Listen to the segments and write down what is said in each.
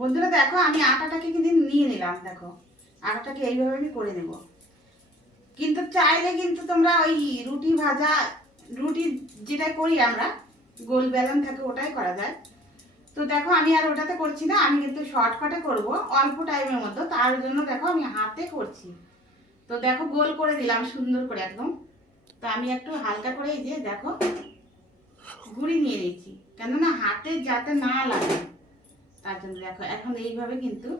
বন্ধুরা দেখো আমি আটাটাকে কিন্তু নিয়ে নিলাম। দেখো আটাটাকে এইভাবে আমি করে নেব। কিন্তু চাইলে কিন্তু তোমরা ওই রুটি ভাজা, রুটি যেটা করি আমরা গোল বেলন থাকে ওটাই করা যায়। তো দেখো আমি আর ওটাতে করছি না, আমি কিন্তু শর্টকাটে করব অল্প টাইমের মধ্যে। তার জন্য দেখো আমি হাতে করছি। তো দেখো গোল করে দিলাম সুন্দর করে একদম। তো আমি একটু হালকা করে এই যে দেখো গুঁড়ি নিয়ে নিচ্ছি, কেননা হাতে যাতে না লাগে তার জন্য। দেখো এখন এইভাবে কিন্তু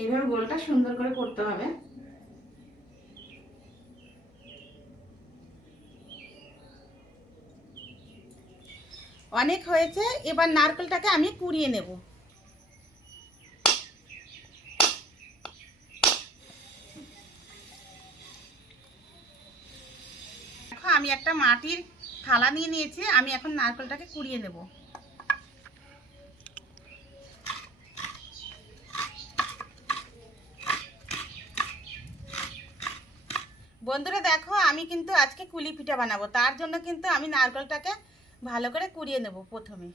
এইভাবে গোলটা সুন্দর করে করতে হবে। অনেক হয়েছে, এবার নারকেলটাকে আমি কুড়িয়ে নেব। দেখো আমি একটা মাটির থালা নিয়ে নিয়েছি, আমি এখন নারকেলটাকে কুড়িয়ে নেব। বন্ধুরা দেখো আমি কিন্তু আজকে কুলি পিঠা বানাবো, তার জন্য কিন্তু আমি নারকেলটাকে ভালো করে কুড়িয়ে নেব প্রথমে।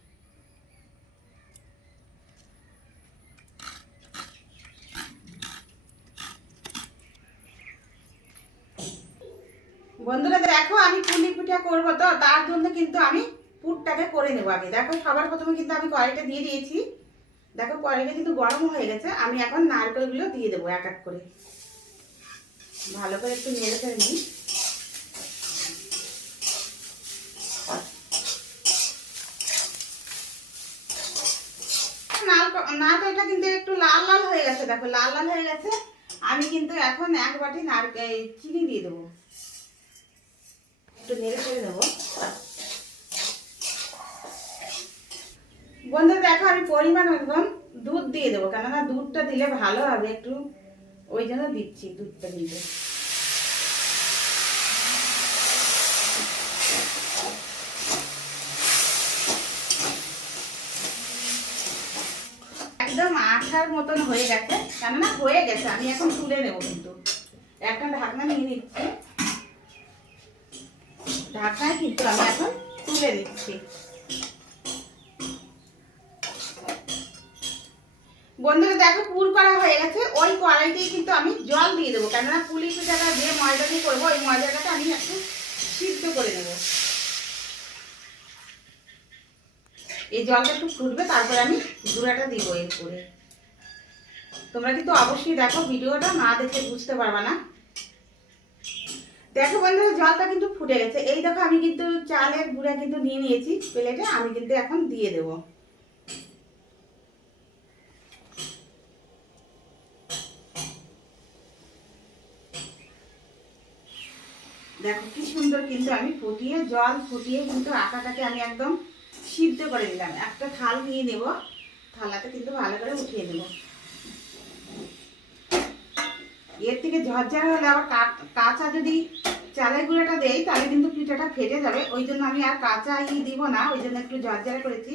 বন্ধুরা দেখো আমি কুলি পিঠা করবো, তো তার জন্য কিন্তু আমি পুরটাকে করে নেবো আগে। দেখো সবার প্রথমে কিন্তু আমি কড়াইটা দিয়ে দিয়েছি। দেখো কড়াইটা কিন্তু গরম হয়ে গেছে, আমি এখন নারকেলগুলো দিয়ে দেবো এক এক করে। ভালো করে একটু নেড়ে ফেলে নিই। নারকেলটা কিন্তু একটু লাল লাল হয়ে গেছে, দেখো লাল লাল হয়ে গেছে। আমি কিন্তু এখন এক বাটি নারকেল চিনি দিয়ে দেবো, একটু নেড়ে ফেলে দেবো। বন্ধুরা দেখো আমি পরিমাণ একদম দুধ দিয়ে দেবো, কেননা দুধটা দিলে ভালো হবে একটু, ওই জন্য দিচ্ছি দুধটা দিতে। একদম আঠার মতন হয়ে গেছে, কেননা হয়ে গেছে। আমি এখন তুলে নেবো, কিন্তু একটা ঢাকনা নিয়ে নিচ্ছি। ঢাকনায় কিন্তু আমি এখন তুলে নিচ্ছি। বন্ধুরা দেখো পুর করা হয়ে গেছে, ওই কড়াইতেই কিন্তু আমি জল দিয়ে দেবো, কেননা পুলি পিঠাটা যে ময়দা দিয়ে করবো ওই ময়দাটাকে আমি একটু সিদ্ধ করে নেবো। এই জলটা একটু ফুটবে, তারপরে আমি গুঁড়াটা দিব এরপরে। তোমরা কিন্তু অবশ্যই দেখো, ভিডিওটা না দেখে বুঝতে পারবা না। দেখো বন্ধুরা জলটা কিন্তু ফুটে গেছে। এই দেখো আমি কিন্তু চালের গুঁড়া কিন্তু নিয়ে নিয়েছি প্লেটে, আমি কিন্তু এখন দিয়ে দেব। দেখো কি সুন্দর কিন্তু আমি ফুটিয়ে জল ফুটিয়ে কিন্তু আটাটাকে আমি একদম সিদ্ধ করে দিলাম। একটা থাল নিয়ে নেব, থালাতে কিন্তু ভালো করে উঠিয়ে নেব। এর থেকে ঝরঝরে হলে আবার কাঁচা যদি চালের গুঁড়োটা দেই তাহলে কিন্তু পিঠাটা ফেটে যাবে, ওই জন্য আমি আর কাঁচা দিব না, ওই জন্য একটু ঝরঝরে করেছি।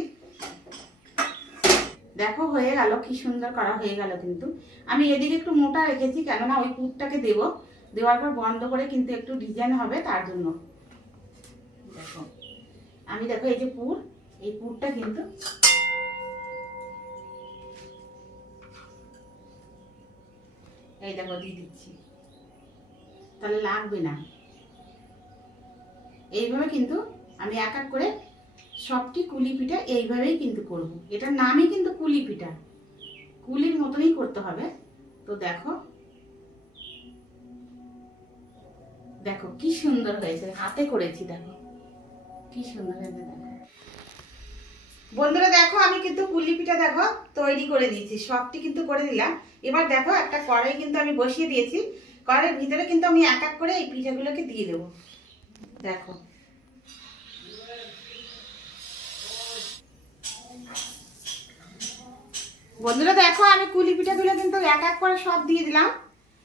দেখো হয়ে গেল, কি সুন্দর করা হয়ে গেল। কিন্তু আমি এদিকে একটু মোটা রেখেছি, কেননা ওই পুরটাকে দেবো, দেওয়ার পর বন্ধ করে কিন্তু একটু ডিজাইন হবে তার জন্য। দেখো আমি দেখো এই যে পুর, এই পুরটা কিন্তু এই দেখো দিয়ে দিচ্ছি, তাহলে লাগবে না। এইভাবে কিন্তু আমি এক এক করে সবটি কুলি পিঠা এইভাবেই কিন্তু করব। এটার নামই কিন্তু কুলি পিঠা, কুলির মতনই করতে হবে। তো দেখো দেখো কি সুন্দর হয়েছে, হাতে করেছি। দেখো কি সুন্দর হয়েছে। দেখো বন্ধুরা দেখো আমি কিন্তু কুলি পিঠা দেখো তৈরি করে দিয়েছি, সবটি কিন্তু করে দিলাম। এবার দেখো একটা কড়াই কিন্তু আমি বসিয়ে দিয়েছি, কড়াইয়ের ভিতরে কিন্তু আমি এক এক করে এই পিঠাগুলোকে দিয়ে দেবো। দেখো বন্ধুরা দেখো আমি কুলি পিঠাগুলো কিন্তু এক এক করে সব দিয়ে দিলাম,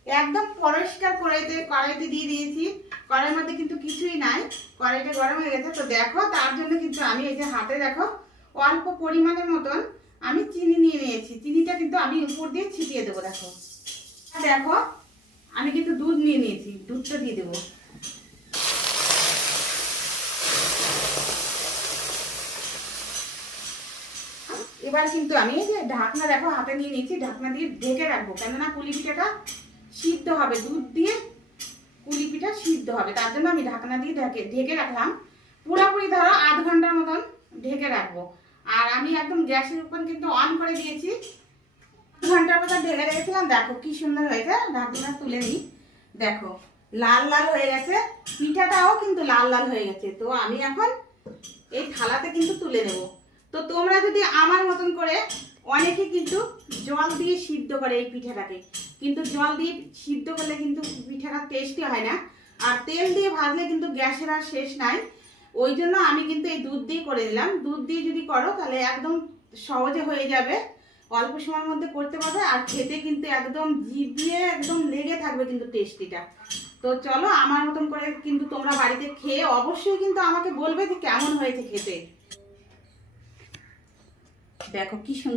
একদম পরিষ্কার কড়াইতে দিয়ে দিয়েছি। কড়াইয়ের মধ্যে কিন্তু কিছুই নাই, কড়াইটা গরম হয়ে গেছে। তো দেখো তার জন্য কিন্তু আমি এই যে হাতে দেখো অল্প পরিমাণের মতন আমি চিনি নিয়ে নিয়েছি, চিনিটা কিন্তু আমি উপর দিয়ে ছিটিয়ে দেবো। দেখো দেখো আমি কিন্তু দুধ নিয়ে নিয়েছি, দুধটা দিয়ে দেবো। এবার কিন্তু আমি এই যে ঢাকনা দেখো হাতে নিয়ে নিয়েছি, ঢাকনা দিয়ে ঢেকে রাখবো, কেননা পুলি পিঠাটা সিদ্ধ হবে, দুধ দিয়ে পুলি পিঠা সিদ্ধ হবে, তার জন্য আমি ঢাকনা দিয়ে ঢেকে রাখলাম। পুরোপুরি ধরো আধ ঘন্টার মতন ঢেকে রাখবো। আর আমি একদম গ্যাসের উপর কিন্তু অন করে দিয়েছি, ঘন্টার মতো ঢেকে রেখেছিলাম। দেখো কি সুন্দর হয়েছে, ঢাকনা তুলে নিই। দেখো লাল লাল হয়ে গেছে, পিঠাটাও কিন্তু লাল লাল হয়ে গেছে। তো আমি এখন এই থালাতে কিন্তু তুলে নেব। তো তোমরা যদি আমার মতন করে, অনেকে কিন্তু জল দিয়ে সিদ্ধ করে এই পিঠাটাকে, কিন্তু জল দিয়ে সিদ্ধ করলে কিন্তু পিঠাটা টেস্টি হয় না, আর তেল দিয়ে ভাজলে কিন্তু গ্যাসের আর শেষ নাই। ওই জন্য আমি কিন্তু এই দুধ দিয়ে করে দিলাম। দুধ দিয়ে যদি করো তাহলে একদম সহজে হয়ে যাবে, অল্প সময়ের মধ্যে করতে পারবে, আর খেতে কিন্তু একদম জিভ দিয়ে একদম লেগে থাকবে কিন্তু টেস্টিটা। তো চলো আমার মতন করে কিন্তু তোমরা বাড়িতে খেয়ে অবশ্যই কিন্তু আমাকে বলবে যে কেমন হয়েছে খেতে। দেখো কি সুন্দর।